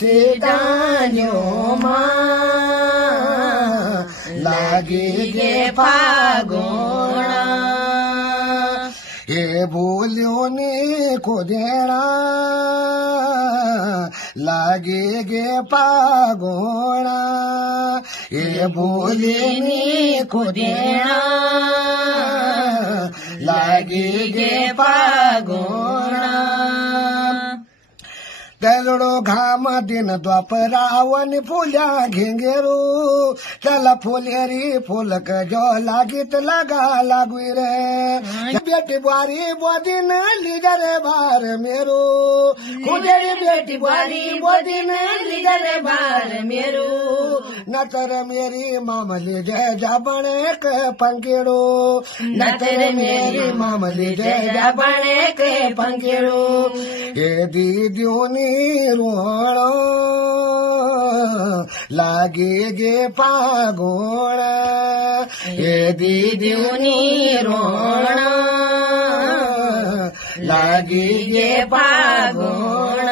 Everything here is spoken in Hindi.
से डान्यो लागे गे फागुण ए बोल्यो ने खोदेड़ा लागे गे फागुण ए बोले ने खोदेड़ा लागे गे फागुण तेलड़ो घाम दिन द्वापरावन फुल्या घेंगेरू चल फुलेरी फुलक जो लागित लगा लागू रे बेटी बुआरी बोदिन लीजरे बार मेरो खुदेरी बेटी बुआरी बोदिन लीजरे बार मेरो नतर मेरी मामली जय जाबणे के पंकेड़ो नतर मेरी मामली जय जाबणे के पंकेड़ो ये दीदियों रोण लागे गे फागुण ये दीदियोनी रोण लागे गे फागुण